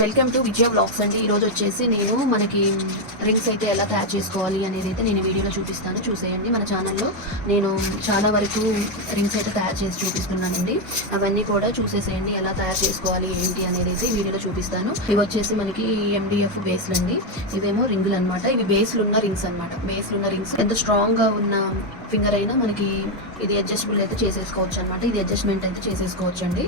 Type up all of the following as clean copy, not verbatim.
Welcome to Vijaya vlogs అండి. ఈరోజు వచ్చేసి నేను మనకి రింగ్స్ అయితే ఎలా తయారు చేసుకోవాలి అనేది అయితే నేను వీడియోలో చూపిస్తాను, చూసేయండి. మన ఛానల్లో నేను చాలా వరకు రింగ్స్ అయితే తయారు చేసి చూపిస్తున్నానండి. అవన్నీ కూడా చూసేసేయండి, ఎలా తయారు చేసుకోవాలి ఏంటి అనేది అయితే వీడియోలో చూపిస్తాను. ఇవి వచ్చేసి మనకి MDF బేస్లు అండి. ఇవేమో రింగులు అనమాట. ఇవి బేస్లు ఉన్న రింగ్స్ అనమాట. బేస్లు ఉన్న రింగ్స్ ఎంత స్ట్రాంగ్గా ఉన్న ఫింగర్ అయినా మనకి ఇది అడ్జస్టబుల్ అయితే చేసేసుకోవచ్చు అనమాట. ఇది అడ్జస్ట్మెంట్ అయితే చేసేసుకోవచ్చు అండి.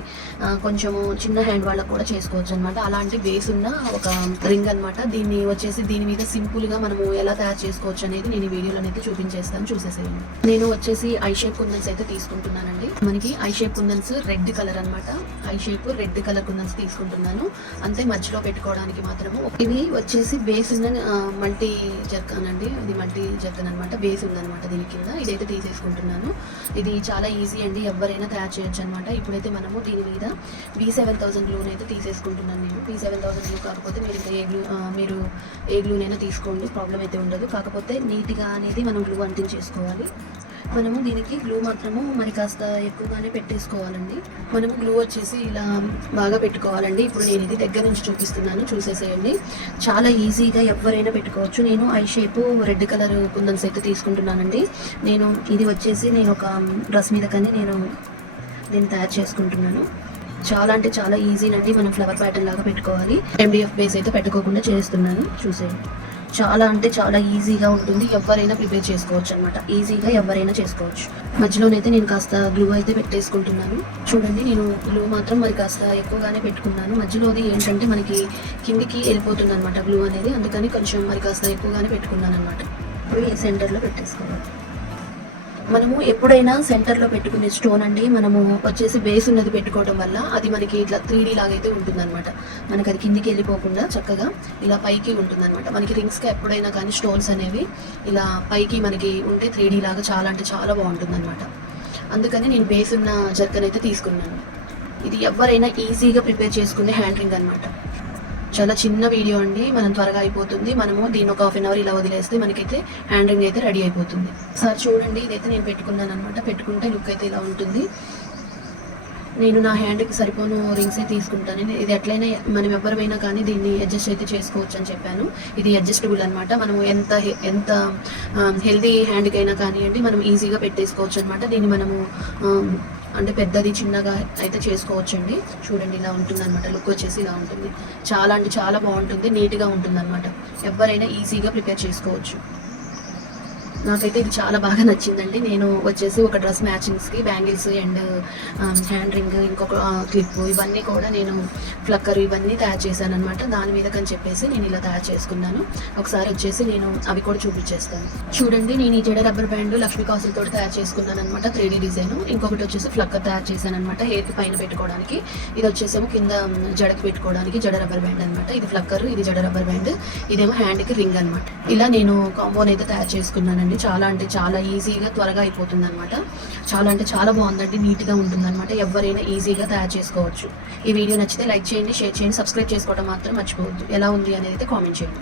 కొంచెము చిన్న హ్యాండ్ వాళ్ళకు కూడా చేసుకోవచ్చు అనమాట. అలాంటి బేస్ ఉన్న ఒక రింగ్ అనమాట. దీన్ని వచ్చేసి దీని మీద సింపుల్ గా మనము ఎలా తయారు చేసుకోవచ్చు అనేది నేను ఈ వీడియోలో అయితే చూపించేస్తాను, చూసేసేయండి. నేను వచ్చేసి ఐ షేప్ కుందన్స్ అయితే తీసుకుంటున్నానండి. మనకి I shape kundans red colour అనమాట. ఐ షేప్ రెడ్ కలర్ కుందన్స్ తీసుకుంటున్నాను, అంతే. మధ్యలో పెట్టుకోవడానికి మాత్రము. ఇవి వచ్చేసి బేస్ ఉన్న మల్టీ జర్కన్ అండి. ఇది మల్టీ జర్కన్ అనమాట. బేస్ ఉందనమాట దీని కింద. ఇదైతే తీసేసుకుంటున్నాను. ఇది చాలా ఈజీ అండి, ఎవరైనా తయారు చేయొచ్చు అనమాట. ఇప్పుడైతే మనము దీని మీద B7000 గ్లూని అయితే తీసేసుకుంటున్నాను నేను. B7000 గ్లూ కాకపోతే మీరు ఇంకా మీరు ఏ గ్లూనైనా తీసుకోండి, ప్రాబ్లం అయితే ఉండదు. కాకపోతే నీట్గా అనేది మనం గ్లూ అంటించేసుకోవాలి. మనము దీనికి గ్లూ మాత్రము మరి కాస్త ఎక్కువగానే పెట్టేసుకోవాలండి. మనము గ్లూ వచ్చేసి ఇలా బాగా పెట్టుకోవాలండి. ఇప్పుడు నేను ఇది దగ్గర నుంచి చూపిస్తున్నాను, చూసేసేయండి. చాలా ఈజీగా ఎవరైనా పెట్టుకోవచ్చు. నేను ఐ షేపు రెడ్ కలర్ కుందన్స్ అయితే తీసుకుంటున్నానండి. ఇది వచ్చేసి నేను ఒక డ్రెస్ మీద కానీ నేను దీన్ని తయారు చేసుకుంటున్నాను. చాలా అంటే చాలా ఈజీనండి. మనం ఫ్లవర్ ప్యాటర్న్ లాగా పెట్టుకోవాలి. MDF బేస్ అయితే పెట్టుకోకుండా చేస్తున్నాను, చూసేయండి. చాలా అంటే చాలా ఈజీగా ఉంటుంది, ఎవరైనా ప్రిపేర్ చేసుకోవచ్చు అనమాట. ఈజీగా ఎవరైనా చేసుకోవచ్చు. మధ్యలోనైతే నేను కాస్త గ్లూ అయితే పెట్టేసుకుంటున్నాను. చూడండి, నేను గ్లూ మాత్రం మరి కాస్త ఎక్కువగానే పెట్టుకున్నాను. మధ్యలోది ఏంటంటే మనకి కిందికి వెళ్ళిపోతుంది అనమాట గ్లూ అనేది, అందుకని కొంచెం మరి కాస్త ఎక్కువగానే పెట్టుకున్నాను అనమాట. ఇప్పుడు ఈ సెంటర్లో పెట్టేసుకోవాలి. మనము ఎప్పుడైనా సెంటర్లో పెట్టుకునే స్టోన్ అండి, మనము వచ్చేసి బేస్ ఉన్నది పెట్టుకోవడం వల్ల అది మనకి ఇట్లా 3D లాగైతే ఉంటుందన్నమాట. మనకి అది కిందికి వెళ్ళిపోకుండా చక్కగా ఇలా పైకి ఉంటుందన్నమాట. మనకి రింగ్స్కి ఎప్పుడైనా కానీ స్టోన్స్ అనేవి ఇలా పైకి మనకి ఉంటే 3D లాగా చాలా అంటే చాలా బాగుంటుందన్నమాట. అందుకని నేను బేస్ ఉన్న జర్కన్ అయితే తీసుకున్నాను. ఇది ఎవరైనా ఈజీగా ప్రిపేర్ చేసుకునే హ్యాండ్ రింగ్ అనమాట. చాలా చిన్న వీడియో అండి, మనం త్వరగా అయిపోతుంది. మనము దీన్ని ఒక 1/2 అవర్ ఇలా వదిలేస్తే మనకైతే హ్యాండ్ రింగ్ అయితే రెడీ అయిపోతుంది. సార్ చూడండి, ఇదైతే నేను పెట్టుకున్నాను అనమాట. పెట్టుకుంటే లుక్ అయితే ఇలా ఉంటుంది. నేను నా హ్యాండ్కి సరిపోను రింగ్సే తీసుకుంటాను. ఇది ఎట్లయినా మనం ఎవరైనా కానీ దీన్ని అడ్జస్ట్ అయితే చేసుకోవచ్చు అని చెప్పాను. ఇది అడ్జస్టబుల్ అనమాట. మనము ఎంత హెల్దీ హ్యాండ్కైనా కానివ్వండి, మనం ఈజీగా పెట్టేసుకోవచ్చు అనమాట. దీన్ని మనము అంటే పెద్దది చిన్నగా అయితే చేసుకోవచ్చు అండి. చూడండి, ఇలా ఉంటుంది అనమాట. లుక్ వచ్చేసి ఇలా ఉంటుంది. చాలా అంటే చాలా బాగుంటుంది, నీట్గా ఉంటుంది అనమాట. ఎవరైనా ఈజీగా ప్రిపేర్ చేసుకోవచ్చు. నాకైతే ఇది చాలా బాగా నచ్చిందండి. నేను వచ్చేసి ఒక డ్రెస్ మ్యాచింగ్స్కి బ్యాంగిల్స్ అండ్ హ్యాండ్ రింగ్, ఇంకొక క్లిప్, ఇవన్నీ కూడా నేను ఫ్లక్కర్ ఇవన్నీ తయారు చేశాను అనమాట. దాని మీద కని చెప్పేసి నేను ఇలా తయారు చేసుకున్నాను. ఒకసారి వచ్చేసి నేను అవి కూడా చూపించేస్తాను. చూడండి, నేను ఈ జడ రబ్బర్ బ్యాండ్ లక్ష్మీ కాసులతో తయారు చేసుకున్నాను అనమాట. 3D design. ఇంకొకటి వచ్చేసి ఫ్లక్కర్ తయారు చేశాను అనమాట, హెయిర్కి పైన పెట్టుకోవడానికి. ఇది వచ్చేసేమో కింద జడకి పెట్టుకోవడానికి జడ రబ్బర్ బ్యాండ్ అనమాట. ఇది ఫ్లక్కర్, ఇది జడ రబ్బర్ బ్యాండ్, ఇదేమో హ్యాండ్కి రింగ్ అనమాట. ఇలా నేను కాంబోన్ అయితే తయారు చేసుకున్నాను. చాలా అంటే చాలా ఈజీగా త్వరగా అయిపోతుంది అనమాట. చాలా అంటే చాలా బాగుందండి, నీట్గా ఉంటుందన్నమాట. ఎవరైనా ఈజీగా తయారు చేసుకోవచ్చు. ఈ వీడియో నచ్చితే లైక్ చేయండి, షేర్ చేయండి, సబ్స్క్రైబ్ చేసుకోవడం మాత్రం మర్చిపోవద్దు. ఎలా ఉంది అనేది అయితే కామెంట్ చేయండి.